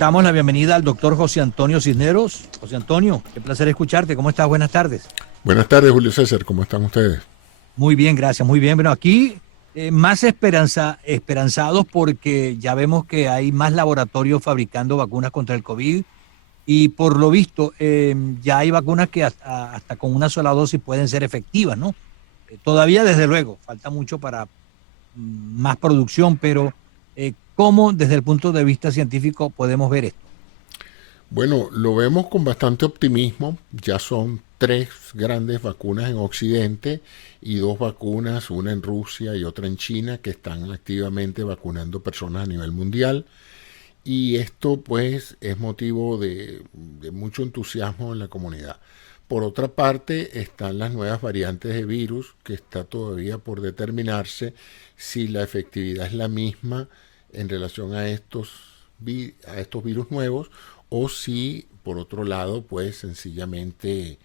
damos la bienvenida al doctor José Antonio Cisneros. José Antonio, qué placer escucharte. ¿Cómo estás? Buenas tardes. Buenas tardes, Julio César. ¿Cómo están ustedes? Muy bien, gracias. Muy bien. Bueno, aquí más esperanzados porque ya vemos que hay más laboratorios fabricando vacunas contra el COVID y por lo visto ya hay vacunas que hasta con una sola dosis pueden ser efectivas, ¿no? Todavía, desde luego, falta mucho para más producción, pero ¿cómo desde el punto de vista científico podemos ver esto? Bueno, lo vemos con bastante optimismo. Ya son tres grandes vacunas en Occidente y dos vacunas, una en Rusia y otra en China, que están activamente vacunando personas a nivel mundial. Y esto pues es motivo de mucho entusiasmo en la comunidad. Por otra parte, están las nuevas variantes de virus, que está todavía por determinarse si la efectividad es la misma en relación a estos virus nuevos o si, por otro lado, pues sencillamente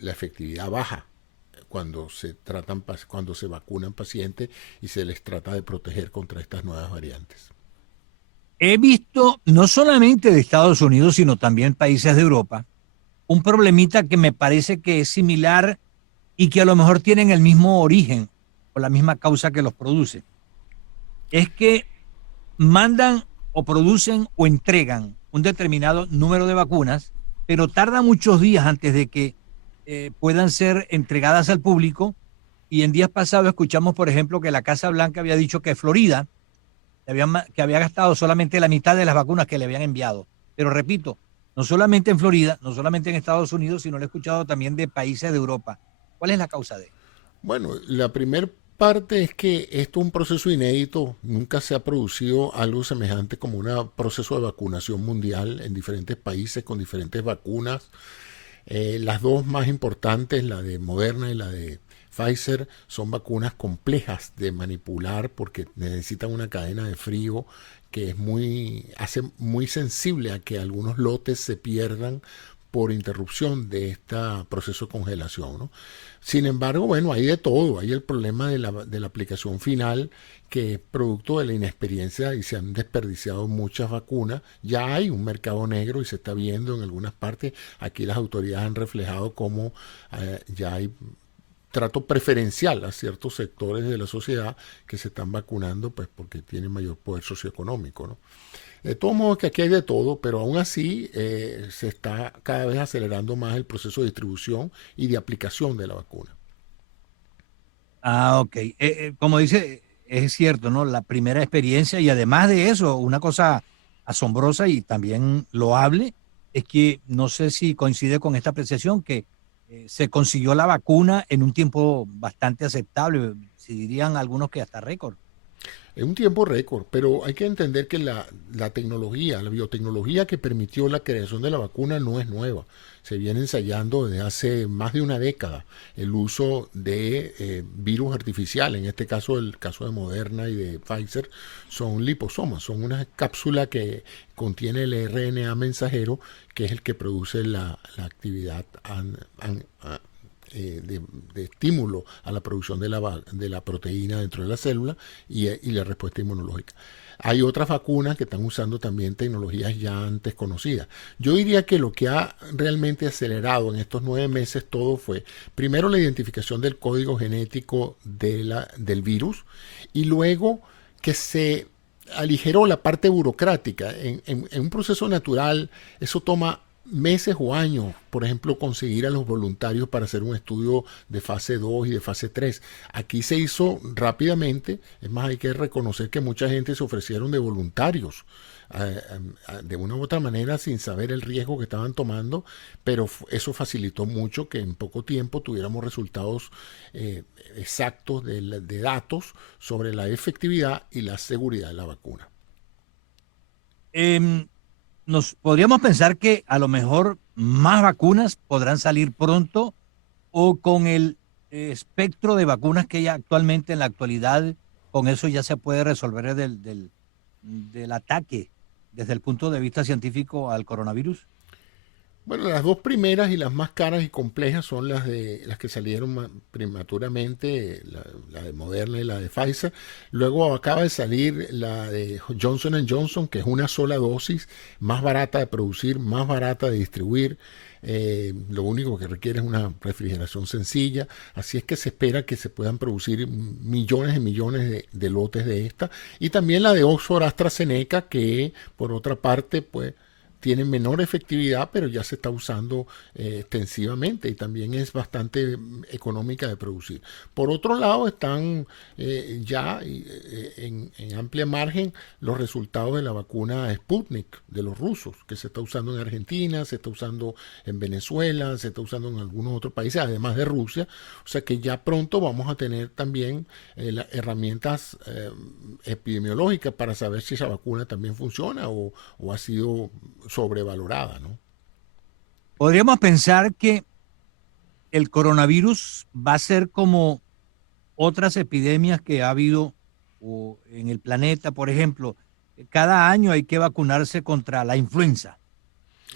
la efectividad baja cuando se vacunan pacientes y se les trata de proteger contra estas nuevas variantes. He visto, no solamente de Estados Unidos, sino también países de Europa, un problemita que me parece que es similar y que a lo mejor tienen el mismo origen o la misma causa que los produce. Es que mandan o producen o entregan un determinado número de vacunas, pero tarda muchos días antes de que puedan ser entregadas al público. Y en días pasados escuchamos, por ejemplo, que la Casa Blanca había dicho que Florida que había gastado solamente la mitad de las vacunas que le habían enviado. Pero repito, no solamente en Florida, no solamente en Estados Unidos, sino lo he escuchado también de países de Europa. ¿Cuál es la causa de esto? Bueno, la primera parte es que esto es un proceso inédito, nunca se ha producido algo semejante como un proceso de vacunación mundial en diferentes países con diferentes vacunas. Las dos más importantes, la de Moderna y la de Pfizer, son vacunas complejas de manipular porque necesitan una cadena de frío que hace muy sensible a que algunos lotes se pierdan por interrupción de este proceso de congelación, ¿no? Sin embargo, bueno, hay de todo. Hay el problema de la aplicación final, que es producto de la inexperiencia y se han desperdiciado muchas vacunas. Ya hay un mercado negro y se está viendo en algunas partes. Aquí las autoridades han reflejado cómo ya hay trato preferencial a ciertos sectores de la sociedad que se están vacunando pues porque tienen mayor poder socioeconómico, ¿no? De todos modos que aquí hay de todo, pero aún así se está cada vez acelerando más el proceso de distribución y de aplicación de la vacuna. Ah, ok. Como dice, es cierto, ¿no? La primera experiencia y además de eso, una cosa asombrosa y también loable es que no sé si coincide con esta apreciación que se consiguió la vacuna en un tiempo bastante aceptable, si dirían algunos que hasta récord. Es un tiempo récord, pero hay que entender que la tecnología, la biotecnología que permitió la creación de la vacuna no es nueva. Se viene ensayando desde hace más de una década el uso de virus artificiales. En este caso, el caso de Moderna y de Pfizer, son liposomas, son una cápsula que contiene el RNA mensajero, que es el que produce la actividad de estímulo a la producción de la proteína dentro de la célula y la respuesta inmunológica. Hay otras vacunas que están usando también tecnologías ya antes conocidas. Yo diría que lo que ha realmente acelerado en estos 9 meses todo fue, primero, la identificación del código genético del virus y luego que se aligeró la parte burocrática. En un proceso natural eso toma meses o años, por ejemplo, conseguir a los voluntarios para hacer un estudio de fase 2 y de fase 3. Aquí se hizo rápidamente, es más, hay que reconocer que mucha gente se ofrecieron de voluntarios, de una u otra manera sin saber el riesgo que estaban tomando, pero eso facilitó mucho que en poco tiempo tuviéramos resultados exactos de datos sobre la efectividad y la seguridad de la vacuna. Em, Nos podríamos pensar que a lo mejor más vacunas podrán salir pronto o con el espectro de vacunas que hay actualmente en la actualidad, con eso ya se puede resolver del ataque desde el punto de vista científico al coronavirus. Bueno, las dos primeras y las más caras y complejas son las que salieron prematuramente, la de Moderna y la de Pfizer. Luego acaba de salir la de Johnson & Johnson, que es una sola dosis, más barata de producir, más barata de distribuir. Lo único que requiere es una refrigeración sencilla. Así es que se espera que se puedan producir millones y millones de lotes de esta. Y también la de Oxford AstraZeneca, que por otra parte, pues tiene menor efectividad, pero ya se está usando extensivamente y también es bastante económica de producir. Por otro lado, están ya en amplia margen los resultados de la vacuna Sputnik de los rusos, que se está usando en Argentina, se está usando en Venezuela, se está usando en algunos otros países, además de Rusia. O sea que ya pronto vamos a tener también herramientas epidemiológicas para saber si esa vacuna también funciona o ha sido sobrevalorada, ¿no? Podríamos pensar que el coronavirus va a ser como otras epidemias que ha habido en el planeta. Por ejemplo, cada año hay que vacunarse contra la influenza.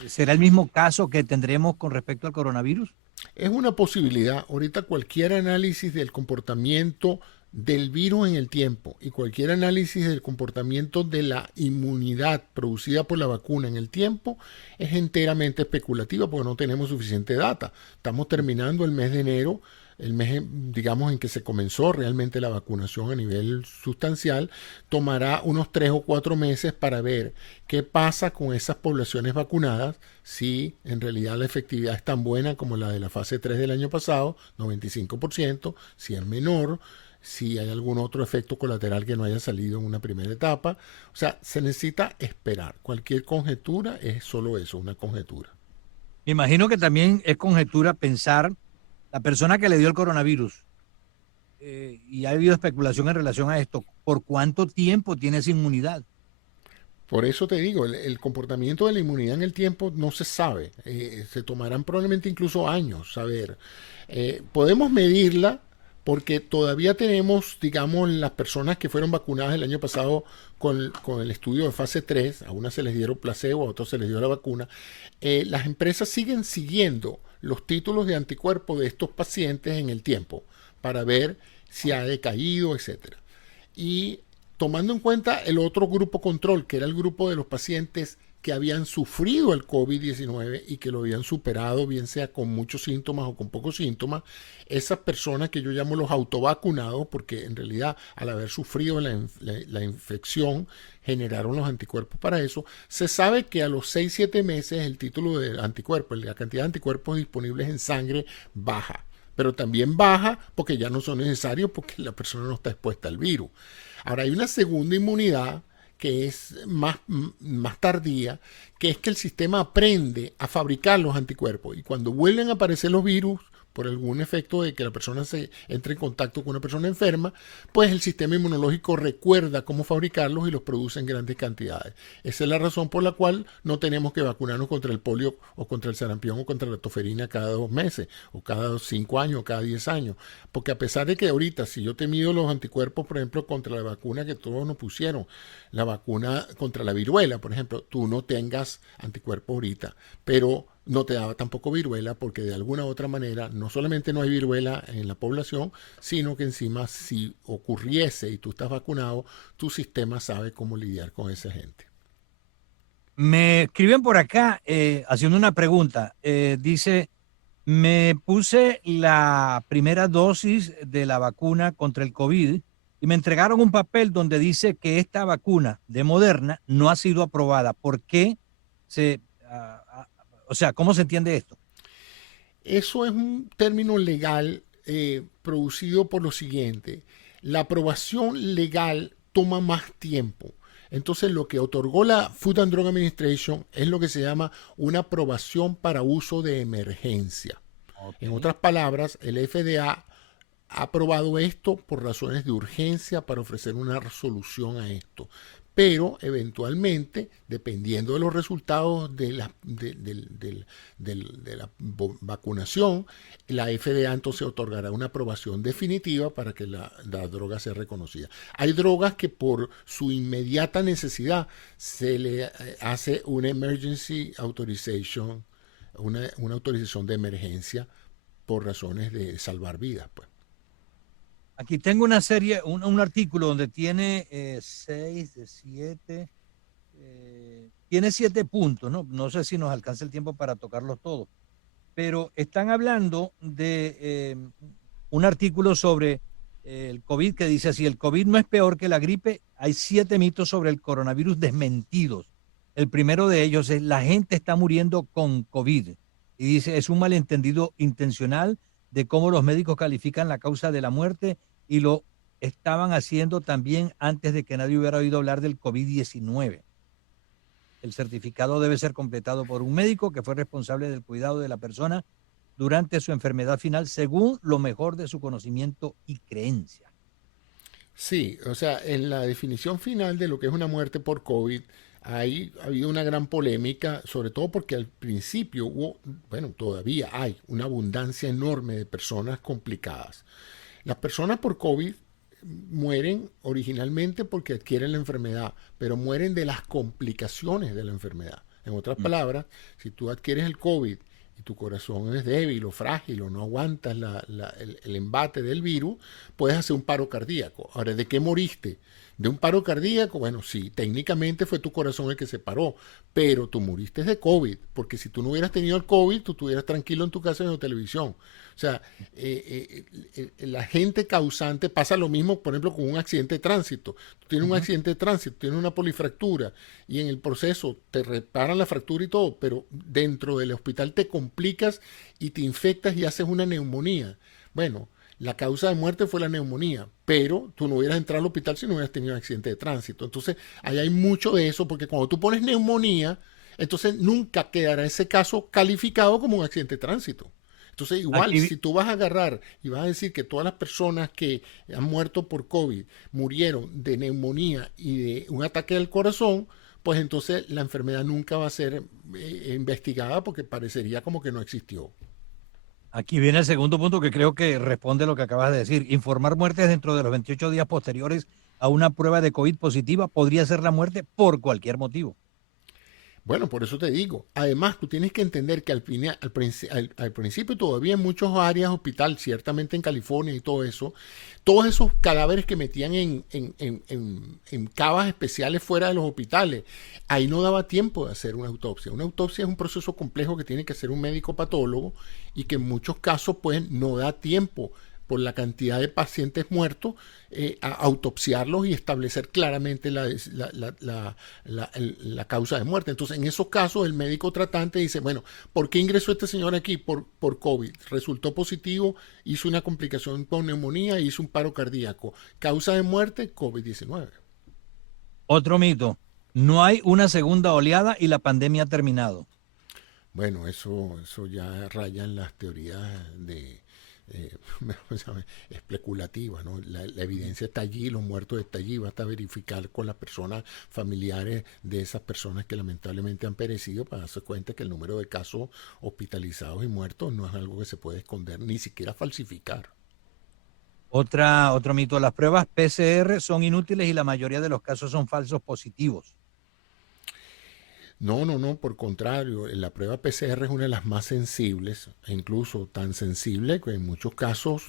¿Será el mismo caso que tendremos con respecto al coronavirus? Es una posibilidad. Ahorita cualquier análisis del comportamiento del virus en el tiempo y cualquier análisis del comportamiento de la inmunidad producida por la vacuna en el tiempo es enteramente especulativa porque no tenemos suficiente data. Estamos terminando el mes de enero, el mes, digamos, en que se comenzó realmente la vacunación a nivel sustancial. Tomará unos 3 o 4 meses para ver qué pasa con esas poblaciones vacunadas, si en realidad la efectividad es tan buena como la de la fase 3 del año pasado, 95%, si es menor, si hay algún otro efecto colateral que no haya salido en una primera etapa. O sea, se necesita esperar. Cualquier conjetura es solo eso, una conjetura. Me imagino que también es conjetura pensar la persona que le dio el coronavirus, y ha habido especulación en relación a esto, ¿por cuánto tiempo tiene esa inmunidad? Por eso te digo, el comportamiento de la inmunidad en el tiempo no se sabe. Se tomarán probablemente incluso años saber. Podemos medirla porque todavía tenemos, digamos, las personas que fueron vacunadas el año pasado con el estudio de fase 3, a unas se les dieron placebo, a otras se les dio la vacuna. Las empresas siguen siguiendo los títulos de anticuerpos de estos pacientes en el tiempo para ver si ha decaído, etcétera. Y tomando en cuenta el otro grupo control, que era el grupo de los pacientes que habían sufrido el COVID-19 y que lo habían superado, bien sea con muchos síntomas o con pocos síntomas, esas personas que yo llamo los autovacunados, porque en realidad al haber sufrido la infección generaron los anticuerpos para eso, se sabe que a los 6 o 7 meses el título de anticuerpos, la cantidad de anticuerpos disponibles en sangre baja, pero también baja porque ya no son necesarios porque la persona no está expuesta al virus. Ahora hay una segunda inmunidad que es más tardía, que es que el sistema aprende a fabricar los anticuerpos y cuando vuelven a aparecer los virus, por algún efecto de que la persona se entre en contacto con una persona enferma, pues el sistema inmunológico recuerda cómo fabricarlos y los produce en grandes cantidades. Esa es la razón por la cual no tenemos que vacunarnos contra el polio o contra el sarampión o contra la toferina cada 2 meses o cada 5 años o cada 10 años. Porque a pesar de que ahorita, si yo te mido los anticuerpos, por ejemplo, contra la vacuna que todos nos pusieron, la vacuna contra la viruela, por ejemplo, tú no tengas anticuerpos ahorita, pero no te daba tampoco viruela porque de alguna u otra manera no solamente no hay viruela en la población, sino que encima si ocurriese y tú estás vacunado, tu sistema sabe cómo lidiar con esa gente. Me escriben por acá haciendo una pregunta. Dice, me puse la primera dosis de la vacuna contra el COVID y me entregaron un papel donde dice que esta vacuna de Moderna no ha sido aprobada. ¿Por qué se, o sea, cómo se entiende esto? Eso es un término legal producido por lo siguiente. La aprobación legal toma más tiempo. Entonces lo que otorgó la Food and Drug Administration es lo que se llama una aprobación para uso de emergencia. En Ok. otras palabras, el FDA ha aprobado esto por razones de urgencia para ofrecer una solución a esto. Pero eventualmente, dependiendo de los resultados de la vacunación, la FDA entonces otorgará una aprobación definitiva para que la droga sea reconocida. Hay drogas que por su inmediata necesidad se le hace una emergency authorization una autorización de emergencia por razones de salvar vidas, pues. Aquí tengo una serie, un artículo donde tiene 6 de 7, tiene 7 puntos, ¿no? No sé si nos alcanza el tiempo para tocarlos todos, pero están hablando de un artículo sobre el COVID que dice así: el COVID no es peor que la gripe, hay 7 mitos sobre el coronavirus desmentidos. El primero de ellos es: la gente está muriendo con COVID. Y dice: es un malentendido intencional de cómo los médicos califican la causa de la muerte, y lo estaban haciendo también antes de que nadie hubiera oído hablar del COVID-19. El certificado debe ser completado por un médico que fue responsable del cuidado de la persona durante su enfermedad final, según lo mejor de su conocimiento y creencia. Sí, o sea, en la definición final de lo que es una muerte por COVID, ha habido una gran polémica, sobre todo porque al principio hubo, bueno, todavía hay una abundancia enorme de personas complicadas. Las personas por COVID mueren originalmente porque adquieren la enfermedad, pero mueren de las complicaciones de la enfermedad. En otras palabras, si tú adquieres el COVID y tu corazón es débil o frágil o no aguantas el embate del virus, puedes hacer un paro cardíaco. Ahora, ¿de qué moriste? De un paro cardíaco, bueno, sí, técnicamente fue tu corazón el que se paró, pero tú muriste de COVID, porque si tú no hubieras tenido el COVID, tú estuvieras tranquilo en tu casa en la televisión. O sea, la gente causante pasa lo mismo, por ejemplo, con un accidente de tránsito. Tú tienes un accidente de tránsito, tienes una polifractura y en el proceso te reparan la fractura y todo, pero dentro del hospital te complicas y te infectas y haces una neumonía. Bueno, la causa de muerte fue la neumonía, pero tú no hubieras entrado al hospital si no hubieras tenido un accidente de tránsito. Entonces, ahí hay mucho de eso, porque cuando tú pones neumonía, entonces nunca quedará ese caso calificado como un accidente de tránsito. Entonces, igual, Aquí, si tú vas a agarrar y vas a decir que todas las personas que han muerto por COVID murieron de neumonía y de un ataque al corazón, pues entonces la enfermedad nunca va a ser investigada porque parecería como que no existió. aquí viene el segundo punto que creo que responde a lo que acabas de decir. Informar muertes dentro de los 28 días posteriores a una prueba de COVID positiva podría ser la muerte por cualquier motivo. Bueno, por eso te digo. Además, tú tienes que entender que al principio todavía en muchas áreas hospital, ciertamente en California y todo eso, todos esos cadáveres que metían en cavas especiales fuera de los hospitales, ahí no daba tiempo de hacer una autopsia. Una autopsia es un proceso complejo que tiene que hacer un médico patólogo y que en muchos casos pues no da tiempo por la cantidad de pacientes muertos, a autopsiarlos y establecer claramente la causa de muerte. Entonces, en esos casos, el médico tratante dice, bueno, ¿por qué ingresó este señor aquí? Por COVID. Resultó positivo, hizo una complicación con neumonía, hizo un paro cardíaco. Causa de muerte, COVID-19. Otro mito: no hay una segunda oleada y la pandemia ha terminado. Bueno, eso ya raya en las teorías de eh, especulativas, ¿no? La evidencia está allí, los muertos están allí, basta verificar con las personas familiares de esas personas que lamentablemente han perecido para darse cuenta que el número de casos hospitalizados y muertos no es algo que se puede esconder, ni siquiera falsificar. Otro mito: las pruebas PCR son inútiles y la mayoría de los casos son falsos positivos. No, no, no, por contrario, la prueba PCR es una de las más sensibles, e incluso tan sensible que en muchos casos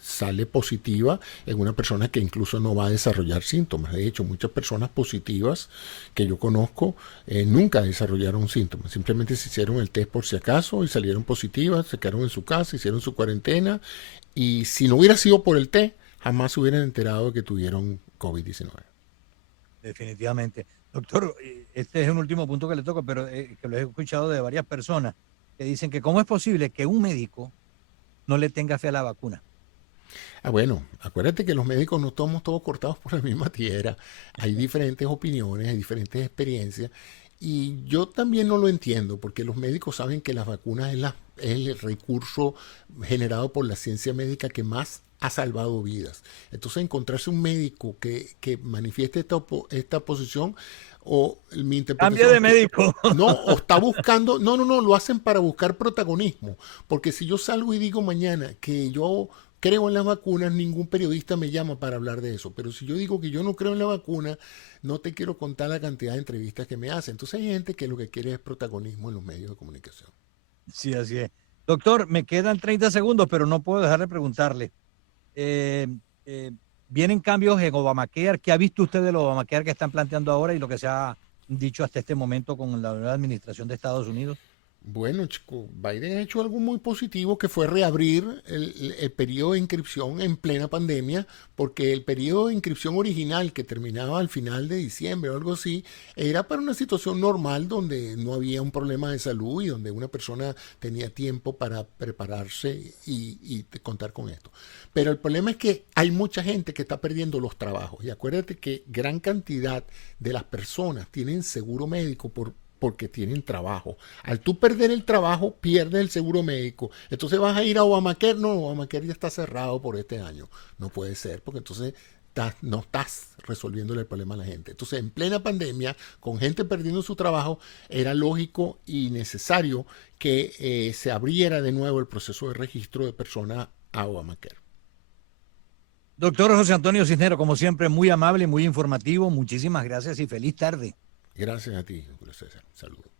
sale positiva en una persona que incluso no va a desarrollar síntomas. De hecho, muchas personas positivas que yo conozco nunca desarrollaron síntomas, simplemente se hicieron el test por si acaso y salieron positivas, se quedaron en su casa, hicieron su cuarentena y si no hubiera sido por el test, jamás se hubieran enterado de que tuvieron COVID-19. Definitivamente. Doctor, este es un último punto que le toco, pero que lo he escuchado de varias personas que dicen que cómo es posible que un médico no le tenga fe a la vacuna. Ah, bueno, acuérdate que los médicos no estamos todos cortados por la misma tierra. Hay diferentes opiniones, hay diferentes experiencias. Y yo también no lo entiendo, porque los médicos saben que las vacunas es el recurso generado por la ciencia médica que más ha salvado vidas. Entonces, encontrarse un médico que manifieste esta posición, o mi Cambia interpretación de es que médico. no, o está buscando, no, lo hacen para buscar protagonismo. Porque si yo salgo y digo mañana que yo creo en las vacunas, ningún periodista me llama para hablar de eso. Pero si yo digo que yo no creo en la vacuna, no te quiero contar la cantidad de entrevistas que me hacen. Entonces hay gente que lo que quiere es protagonismo en los medios de comunicación. Sí, así es. Doctor, me quedan 30 segundos, pero no puedo dejar de preguntarle. Eh, eh, ¿Vienen cambios en Obamacare? ¿Qué ha visto usted del Obamacare que están planteando ahora y lo que se ha dicho hasta este momento con la nueva administración de Estados Unidos? Bueno, chico, Biden ha hecho algo muy positivo que fue reabrir el periodo de inscripción en plena pandemia, porque el periodo de inscripción original que terminaba al final de diciembre o algo así, era para una situación normal donde no había un problema de salud y donde una persona tenía tiempo para prepararse y contar con esto. Pero el problema es que hay mucha gente que está perdiendo los trabajos y acuérdate que gran cantidad de las personas tienen seguro médico porque tienen trabajo. Al tú perder el trabajo, pierdes el seguro médico. Entonces vas a ir a Obamacare. No, Obamacare ya está cerrado por este año. No puede ser, porque entonces no estás resolviéndole el problema a la gente. Entonces, en plena pandemia, con gente perdiendo su trabajo, era lógico y necesario que se abriera de nuevo el proceso de registro de personas a Obamacare. Doctor José Antonio Cisnero, como siempre, muy amable, muy informativo. Muchísimas gracias y feliz tarde. Gracias a ti, Julio César. Saludos.